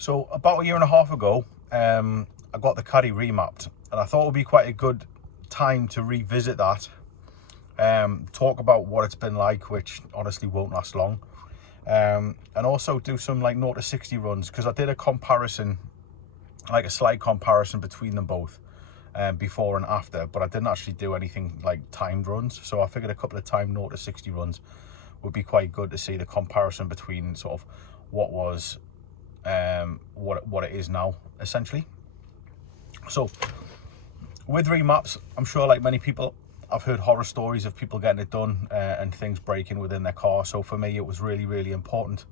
So about a year and a half ago, I got the Caddy remapped, and I thought it would be quite a good time to revisit that, talk about what it's been like, which honestly won't last long, and also do some like 0 to 60 runs, because I did a comparison, like a slight comparison between them both, before and after, but I didn't actually do anything like timed runs. So I figured a couple of timed 0 to 60 runs would be quite good to see the comparison between sort of what was what it is now, essentially. So with remaps, I'm sure like many people, I've heard horror stories of people getting it done and things breaking within their car. So for me, it was really, really important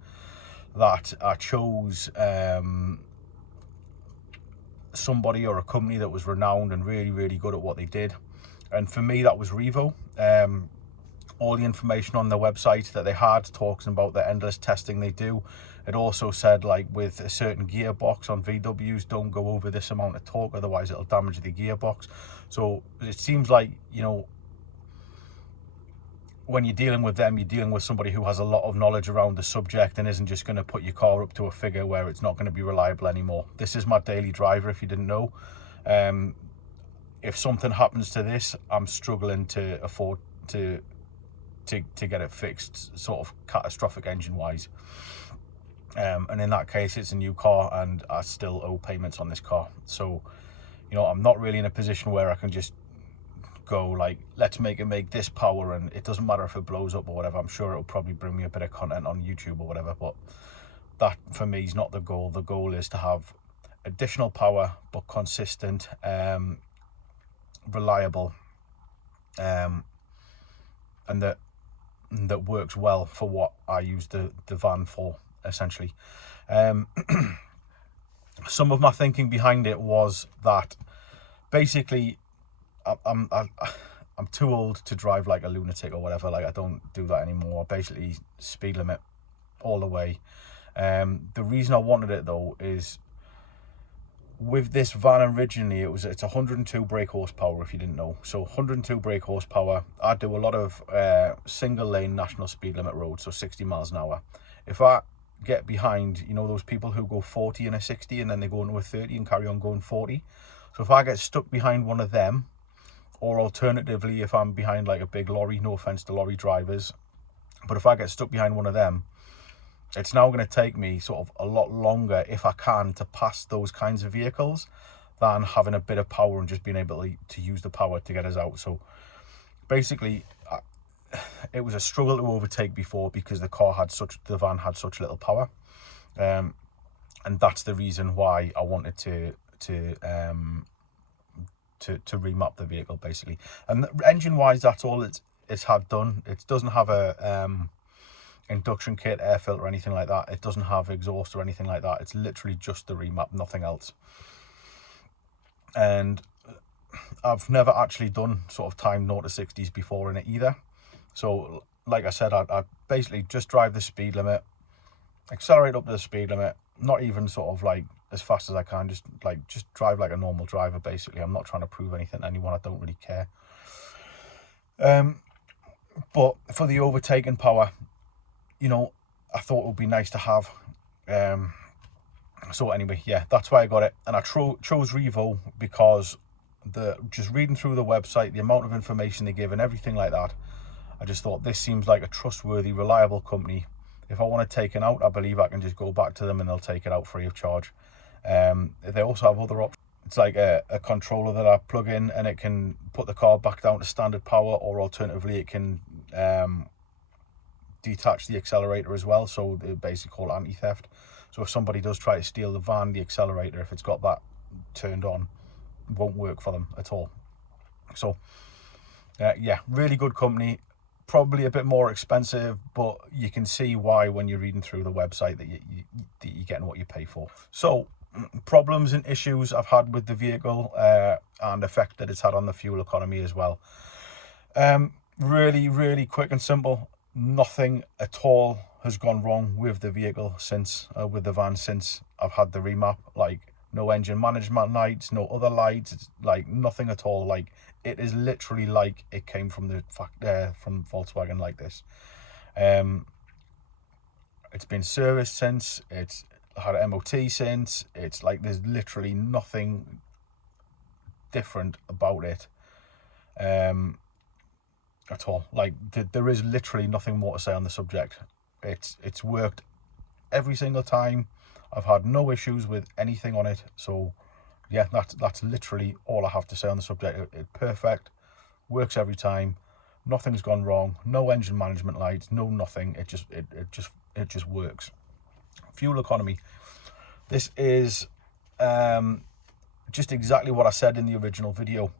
that I chose somebody or a company that was renowned and really, really good at what they did. And for me, that was Revo. All the information on their website that they had talks about the endless testing they do. It also said, like, with a certain gearbox on VWs, don't go over this amount of torque, otherwise it'll damage the gearbox. So it seems like, you know, when you're dealing with them, you're dealing with somebody who has a lot of knowledge around the subject and isn't just going to put your car up to a figure where it's not going to be reliable anymore. This is my daily driver, if you didn't know. If something happens to this, I'm struggling to afford to get it fixed, sort of catastrophic engine wise. And in that case, it's a new car and I still owe payments on this car. So, you know, I'm not really in a position where I can just go like, let's make it make this power and it doesn't matter if it blows up or whatever. I'm sure it'll probably bring me a bit of content on YouTube or whatever, but that for me is not the goal. The goal is to have additional power, but consistent, reliable, and that works well for what I use the van for, essentially. Some of my thinking behind it was that basically I'm too old to drive like a lunatic or whatever. Like, I don't do that anymore. Basically speed limit all the way. The reason I wanted it though is, with this van originally, it's 102 brake horsepower, if you didn't know. So 102 brake horsepower. I do a lot of single lane national speed limit roads, so 60 miles an hour. If I get behind, you know, those people who go 40 in a 60 and then they go into a 30 and carry on going 40. So if I get stuck behind one of them, or alternatively, if I'm behind like a big lorry, no offense to lorry drivers, but if I get stuck behind one of them, it's now going to take me sort of a lot longer, if I can, to pass those kinds of vehicles than having a bit of power and just being able to use the power to get us out. So basically, it was a struggle to overtake before because the van had such little power, and that's the reason why I wanted to remap the vehicle, basically. And engine wise, that's all it's had done. It doesn't have a induction kit, air filter, or anything like that. It doesn't have exhaust or anything like that. It's literally just the remap, nothing else. And I've never actually done sort of time 0 to 60s before in it either. So like I said, I basically just drive the speed limit, accelerate up to the speed limit, not even sort of like as fast as I can, just drive like a normal driver, basically. I'm not trying to prove anything to anyone. I don't really care. But for the overtaking power, you know, I thought it would be nice to have. So anyway, yeah, that's why I got it. And I chose Revo because just reading through the website, the amount of information they give and everything like that, I just thought this seems like a trustworthy, reliable company. If I want it taken out, I believe I can just go back to them and they'll take it out free of charge. They also have other options. It's like a controller that I plug in and it can put the car back down to standard power, or alternatively it can detach the accelerator as well. So they're basically called anti-theft. So if somebody does try to steal the van, the accelerator, if it's got that turned on, won't work for them at all. So yeah, really good company. Probably a bit more expensive, but you can see why when you're reading through the website that you're getting what you pay for. So problems and issues I've had with the vehicle, and effect that it's had on the fuel economy as well. Really, really quick and simple. Nothing at all has gone wrong with the vehicle since, with the van, since I've had the remap. Like, no engine management lights, no other lights. It's like nothing at all. Like, it is literally like it came from from Volkswagen like this. It's been serviced since. It's had an MOT since. It's like there's literally nothing different about it at all. Like there is literally nothing more to say on the subject. It's worked every single time. I've had no issues with anything on it. So yeah, that's literally all I have to say on the subject. It's perfect, works every time, nothing's gone wrong, no engine management lights, no nothing. It just works. Fuel economy, this is just exactly what I said in the original video.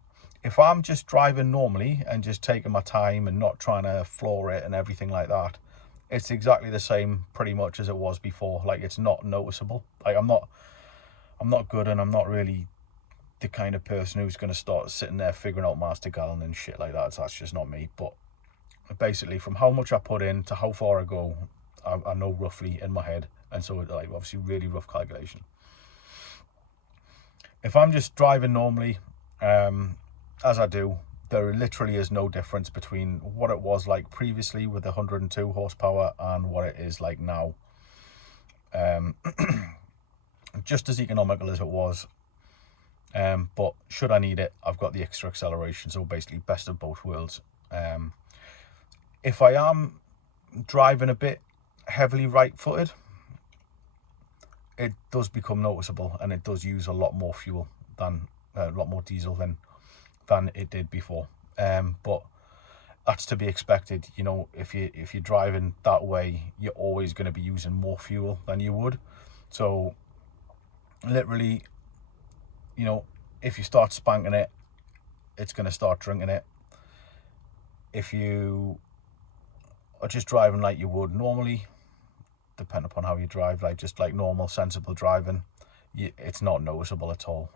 If I'm just driving normally and just taking my time and not trying to floor it and everything like that, it's exactly the same pretty much as it was before. Like, it's not noticeable. Like, I'm not good, and I'm not really the kind of person who's going to start sitting there figuring out miles to gallon and shit like that. So that's just not me. But basically, from how much I put in to how far I go, I know roughly in my head. And so, like, obviously really rough calculation. If I'm just driving normally, as I do, there literally is no difference between what it was like previously with 102 horsepower and what it is like now. Just as economical as it was. But should I need it, I've got the extra acceleration. So basically best of both worlds. If I am driving a bit heavily right-footed, it does become noticeable, and it does use a lot more fuel than a lot more diesel than it did before. But that's to be expected. You know, if you're driving that way, you're always going to be using more fuel than you would. So literally, you know, if you start spanking it, it's going to start drinking it. If you are just driving like you would normally, depending upon how you drive, like just like normal sensible driving, it's not noticeable at all,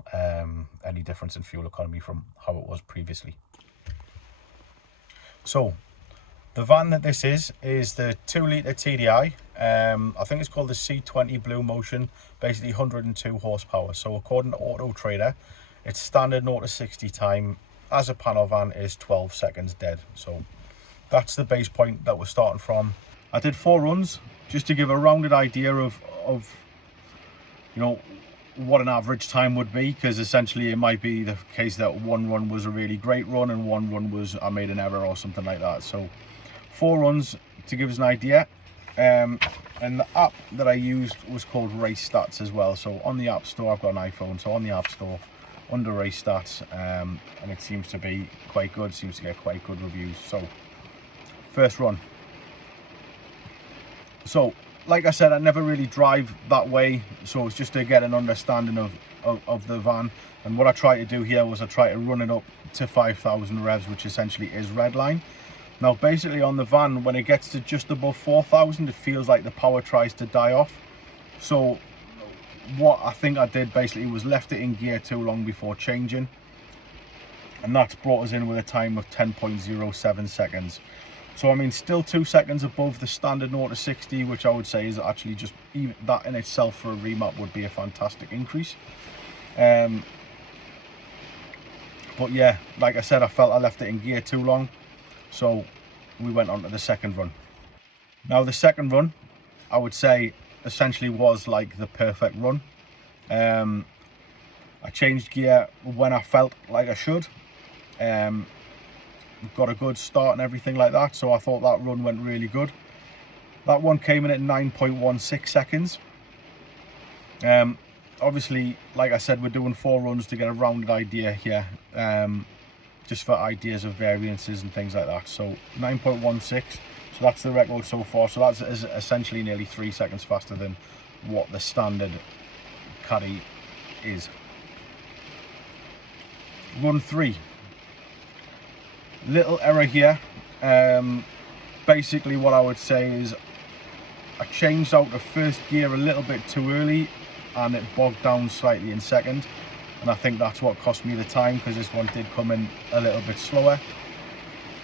any difference in fuel economy from how it was previously. So the van that this is the 2-litre TDI. I think it's called the C20 Blue Motion, basically 102 horsepower. So according to Auto Trader, its standard 0 to 60 time as a panel van is 12 seconds dead. So that's the base point that we're starting from. I did 4 runs just to give a rounded idea of you know, what an average time would be, because essentially it might be the case that one run was a really great run and one run was I made an error or something like that. So 4 runs to give us an idea. And the app that I used was called Race Stats as well. So on the App Store, I've got an iPhone, so on the App Store under Race Stats, and it seems to be quite good, seems to get quite good reviews. So first run. So like I said, I never really drive that way, so it's just to get an understanding of the van. And what I try to do here was I try to run it up to 5,000 revs, which essentially is redline. Now basically on the van, when it gets to just above 4,000, it feels like the power tries to die off. So what I think I did basically was left it in gear too long before changing, and that's brought us in with a time of 10.07 seconds. So I mean, still 2 seconds above the standard 0 to 60, which I would say is actually just, even that in itself for a remap would be a fantastic increase. But yeah, like I said, I felt I left it in gear too long, so we went on to the second run. Now the second run, I would say, essentially was like the perfect run. I changed gear when I felt like I should. Got a good start and everything like that, so I thought that run went really good. That one came in at 9.16 seconds. Obviously, like I said, we're doing 4 runs to get a rounded idea here, just for ideas of variances and things like that. So 9.16, so that's the record so far. So that's essentially nearly 3 seconds faster than what the standard Caddy is. Run 3. Little error here. Basically what I would say is I changed out the first gear a little bit too early, and it bogged down slightly in second, and I think that's what cost me the time, because this one did come in a little bit slower,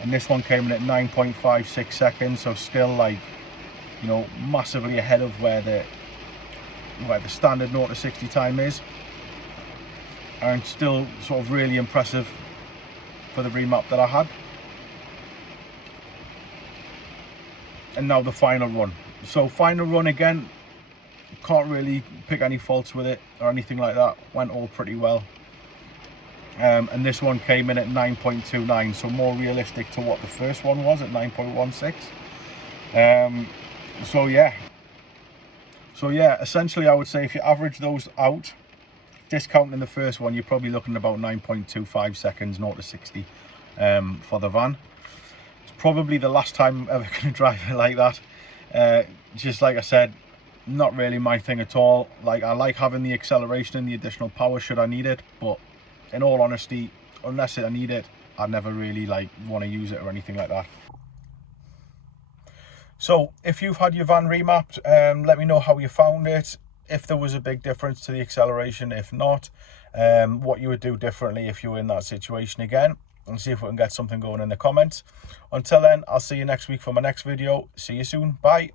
and this one came in at 9.56 seconds, so still, like, you know, massively ahead of where the standard 0 to 60 time is, and still sort of really impressive for the remap that I had. And now the final run. So final run again, Can't really pick any faults with it or anything like that. Went all pretty well. And this one came in at 9.29, so more realistic to what the first one was at 9.16. So yeah, essentially I would say if you average those out, discounting the first one, you're probably looking at about 9.25 seconds 0 to 60 for the van. It's probably the last time I'm ever going to drive it like that. Just like I said, not really my thing at all. Like, I like having the acceleration and the additional power should I need it, but in all honesty, unless I need it, I never really like want to use it or anything like that. So if you've had your van remapped, let me know how you found it, if there was a big difference to the acceleration, if not, what you would do differently if you were in that situation again, and see if we can get something going in the comments. Until then, I'll see you next week for my next video. See you soon. Bye.